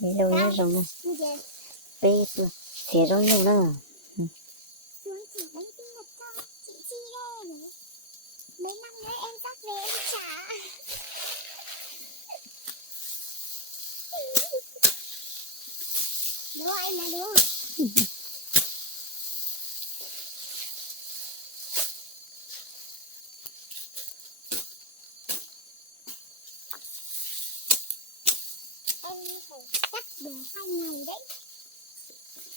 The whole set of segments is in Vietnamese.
Lâu nữa rồi nè. Bây giờ thế rồi nhiều nữa. Xuống chỉ bánh sinh nhật cho chị Chi đây. Mấy năm nữa em chắc về em trả. Đúng rồi em nói đúng rồi. Em phải cắt đồ 2 ngày đấy.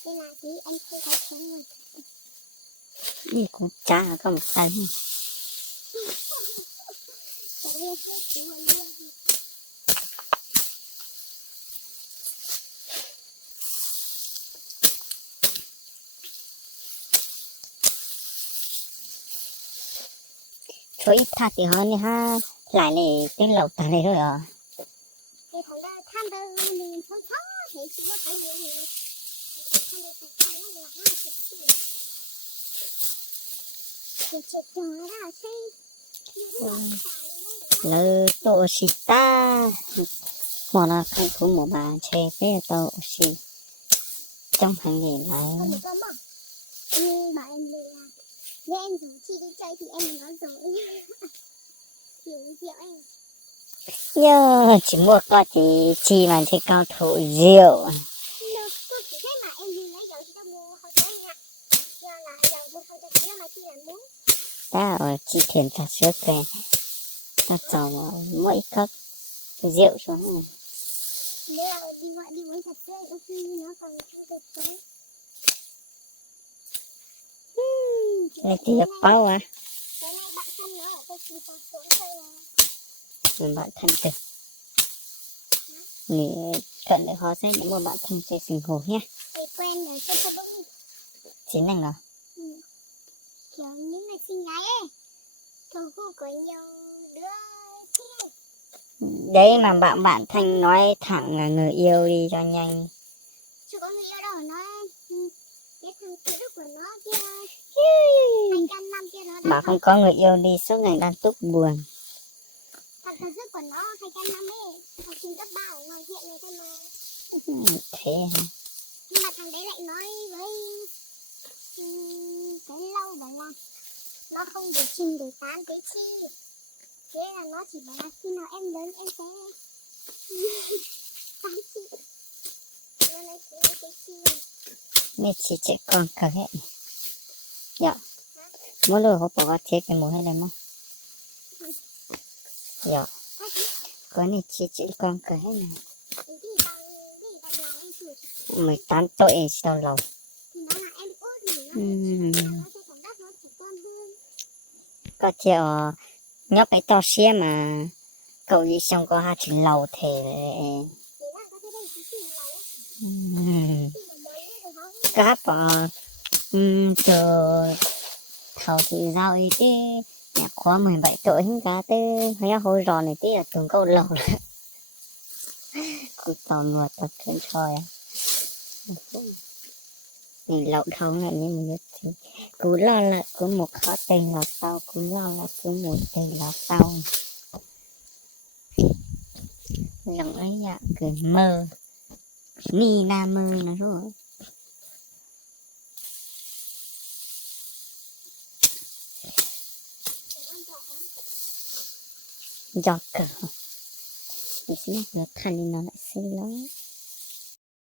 Đây là tí em không có sống rồi. Đi cũng chả có một cái. Ở đây chưa cứu anh luôn. Chỗ ít thà thì hơn đi ha. Lại này tên lẩu tà này rồi à. Cái thằng đó tham gia mình không khó thế chỉ có thấy gì nữa. Tham gia phải tham nó là 20 triệu. Cái chết đó là xây. Lỡ tổ xì ta. Mà là không có một bà chê phê tổ xì. Trong hàng nghề này. Không được lắm à. Em bảo em về là nếu em rủ chị đi chơi thì em nói rồi. Hiểu em. Nhờ chỉ một con thì chi mà thì cao thủ rượu. Nó có chỉ thế mà em đi lấy dầu thì nó mua không thấy nha. Do là dầu mua không cho chị nó mà chị là muốn. Ta ở chi thiền ta sữa kề. Ta cho mỗi cốc rượu xuống này. Nếu là đi gọi đi uống cà phê đôi khi nó còn không được sống. Này thì được bao à? Cái này bạn thân nó ở đây chỉ có xuống chơi là. Mình bạn thân từ. Nè, cận để họ sẽ những một bạn thân chơi sinh hồ nhé. Để quen ở trên Facebook đi. Chính này nào. Kiểu những người xinh gái ấy. Thường khu có nhiều đứa thích ấy. Đấy mà bạn Thanh nói thẳng là người yêu đi cho nhanh. Chứ có người yêu đâu nó cái thằng tự đức của nó kia 200 năm kia nó Bảo không có người yêu đi suốt ngày đang túc buồn. thằng tự đức của nó 200 năm ấy. Học sinh cấp 3 ở ngoài hiện này thôi mà. Thế hả? Nhưng mà thằng đấy lại nói với cái lâu bảo là nó không được trình để tán cái chi. Thế là nó chỉ bảo là khi nào em lớn em sẽ tán chị. Nó nói cái chi. Nên chỉ trẻ con cả hết. Dạ. Mỗi lần họ bỏ vào thế cái mùa hay là mông. Dạ. Có này chỉ con cả hết này. 18 tuổi sau lòng. Thì nó là em út thì nó sẽ cảm giác nó trẻ con hơn. Có chiều nhóc cái to xe mà cậu đi xong có hai chuyện lầu thì cáp chờ thầu thì giao ý tí nhà khóa 17 tuổi hình cá tư hơi hồi rò này tí là từng câu lầu cũng tò mò tập chuyện thôi mình lậu thấu này nhưng mà thì cứ lo là cứ một khó tình là sau cứ lo là cứ một tình là sau giọng ấy dạ cứ mơ ni na mơ nó rồi giọt cả thì sẽ nó thành nó lại xinh lắm